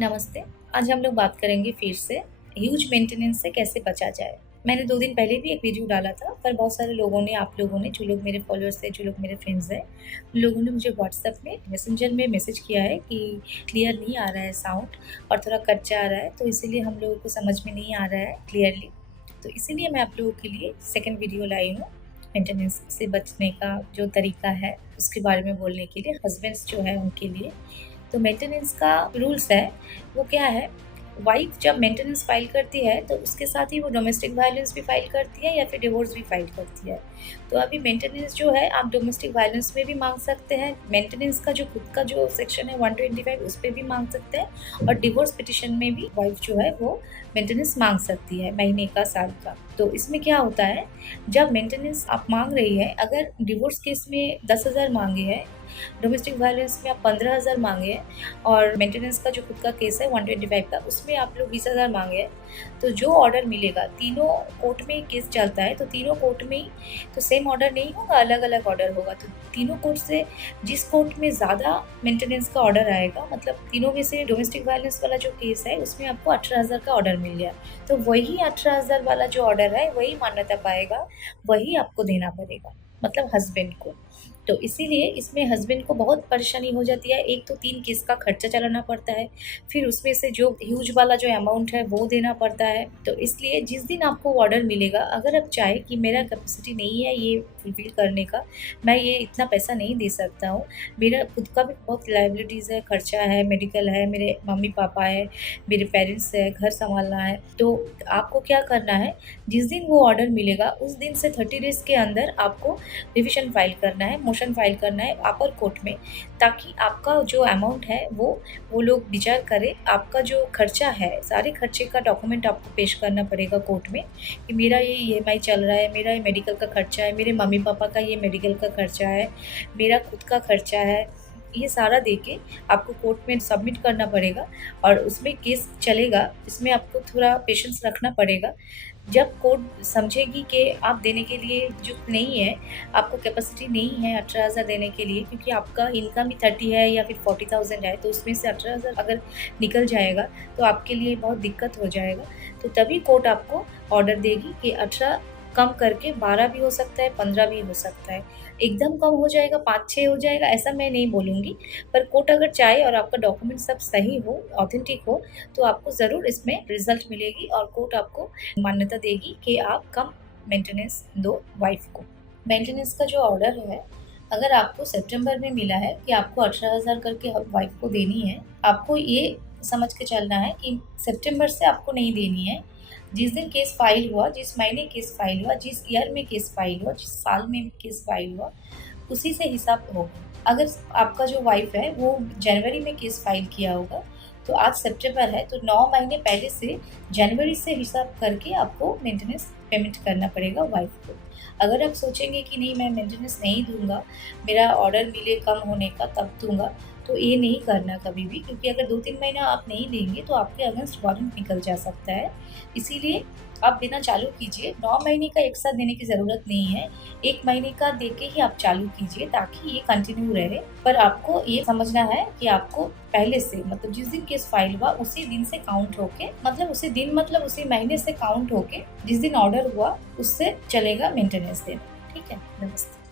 नमस्ते। आज हम लोग बात करेंगे फिर से ह्यूज मेंटेनेंस से कैसे बचा जाए। मैंने 2 दिन पहले भी एक वीडियो डाला था, पर बहुत सारे लोगों ने, आप लोगों ने, जो लोग मेरे फॉलोअर्स हैं, जो लोग मेरे फ्रेंड्स हैं, उन लोगों ने मुझे व्हाट्सएप में, मैसेंजर में मैसेज किया है कि क्लियर नहीं आ रहा है साउंड और थोड़ा कच्चा आ रहा है, तो इसीलिए हम लोगों को समझ में नहीं आ रहा है क्लियरली। तो इसीलिए मैं आप लोगों के लिए सेकंड वीडियो लाई हूँ, मेंटेनेंस से बचने का जो तरीका है, उसके बारे में बोलने के लिए, हस्बैंड्स जो हैं उनके लिए। तो मेंटेनेंस का रूल्स है, वो क्या है, वाइफ जब मेंटेनेंस फाइल करती है तो उसके साथ ही वो डोमेस्टिक वायलेंस भी फाइल करती है या फिर डिवोर्स भी फाइल करती है। तो अभी मेंटेनेंस जो है आप डोमेस्टिक वायलेंस में भी मांग सकते हैं, मेंटेनेंस का जो खुद का जो सेक्शन है 125 उस पर भी मांग सकते हैं, और डिवोर्स पिटिशन में भी वाइफ जो है वो मेंटेनेंस मांग सकती है, महीने का, साल का। तो इसमें क्या होता है, जब मेंटेनेंस आप मांग रही है, अगर डिवोर्स केस में 10,000 मांगे हैं, डोमेस्टिक वायलेंस में आप 15,000 मांगे हैं, और मेंटेनेंस का जो खुद का केस है 125 का, उसमें आप लोग 20,000 मांगे हैं, तो जो ऑर्डर मिलेगा, तीनों कोर्ट में केस चलता है, तो तीनों कोर्ट में ही तो सेम ऑर्डर नहीं होगा, अलग अलग ऑर्डर होगा। तो तीनों कोर्ट से जिस कोर्ट में ज़्यादा मेंटेनेंस का ऑर्डर आएगा, मतलब तीनों में से डोमेस्टिक वायलेंस वाला जो केस है उसमें आपको 18,000 का ऑर्डर मिल गया, तो वही 18,000 वाला जो ऑर्डर है वही मान्यता पाएगा, वही आपको देना पड़ेगा, मतलब हस्बैंड को। तो इसीलिए इसमें हस्बैंड को बहुत परेशानी हो जाती है। एक तो 3 केस का खर्चा चलाना पड़ता है, फिर उसमें से जो ह्यूज वाला जो अमाउंट है वो देना पड़ता है। तो इसलिए जिस दिन आपको ऑर्डर मिलेगा, अगर आप चाहे कि मेरा कैपेसिटी नहीं है ये फुलफिल करने का, मैं ये इतना पैसा नहीं दे सकता हूँ, मेरा खुद का भी बहुत लायबिलिटीज़ है, खर्चा है, मेडिकल है, मेरे मम्मी-पापा है, मेरे पेरेंट्स है, घर सँभालना है, तो आपको क्या करना है, जिस दिन वो ऑर्डर मिलेगा उस दिन से 30 डेज़ के अंदर आपको रिविज़न फाइल करना है, मोशन फाइल करना है अपर कोर्ट में, ताकि आपका जो अमाउंट है वो लोग विचार करें। आपका जो खर्चा है, सारे खर्चे का डॉक्यूमेंट आपको पेश करना पड़ेगा कोर्ट में कि मेरा ये ईएमआई चल रहा है, मेरा ये मेडिकल का खर्चा है, मेरे मम्मी-पापा का ये मेडिकल का खर्चा है, मेरा खुद का खर्चा है। ये सारा देके आपको कोर्ट में सबमिट करना पड़ेगा, और उसमें केस चलेगा। इसमें आपको थोड़ा पेशेंस रखना पड़ेगा। जब कोर्ट समझेगी कि आप देने के लिए उपयुक्त नहीं है, आपको कैपेसिटी नहीं है 18,000 देने के लिए, क्योंकि आपका इनकम ही 30 है या फिर 40,000 है, तो उसमें से 18,000 अगर निकल जाएगा तो आपके लिए बहुत दिक्कत हो जाएगा। तो तभी कोर्ट आपको ऑर्डर देगी कि 18 कम करके 12 भी हो सकता है, 15 भी हो सकता है। एकदम कम हो जाएगा, 5-6 हो जाएगा, ऐसा मैं नहीं बोलूँगी। पर कोर्ट अगर चाहे और आपका डॉक्यूमेंट सब सही हो, ऑथेंटिक हो, तो आपको ज़रूर इसमें रिज़ल्ट मिलेगी, और कोर्ट आपको मान्यता देगी कि आप कम मेंटेनेंस दो वाइफ़ को। मेंटेनेंस का जो ऑर्डर है, अगर आपको सितंबर में मिला है कि आपको 18,000 करके वाइफ़ को देनी है, आपको ये समझ के चलना है कि सितंबर से आपको नहीं देनी है। जिस दिन केस फाइल हुआ, जिस महीने केस फाइल हुआ, जिस ईयर में केस फाइल हुआ, जिस साल में केस फाइल हुआ, उसी से हिसाब होगा। अगर आपका जो वाइफ़ है वो जनवरी में केस फाइल किया होगा, तो आज सितंबर है, तो 9 महीने पहले से जनवरी से हिसाब करके आपको मेंटेनेंस पेमेंट करना पड़ेगा वाइफ़ को। अगर आप सोचेंगे कि नहीं मैं मेंटेनेंस नहीं दूँगा, मेरा ऑर्डर मिले कम होने का तब दूँगा, तो ये नहीं करना कभी भी, क्योंकि अगर 2-3 महीना आप नहीं देंगे तो आपके अगेंस्ट वारंट निकल जा सकता है। इसीलिए आप देना चालू कीजिए। 9 महीने का एक साथ देने की ज़रूरत नहीं है, 1 महीने का देके ही आप चालू कीजिए, ताकि ये कंटिन्यू रहे। पर आपको ये समझना है कि आपको पहले से, मतलब जिस दिन केस फाइल हुआ उसी दिन से काउंट होके, मतलब उसी दिन, मतलब उसी महीने से काउंट होके जिस दिन ऑर्डर हुआ उससे चलेगा मेंटेनेंस देना। ठीक है? नमस्ते।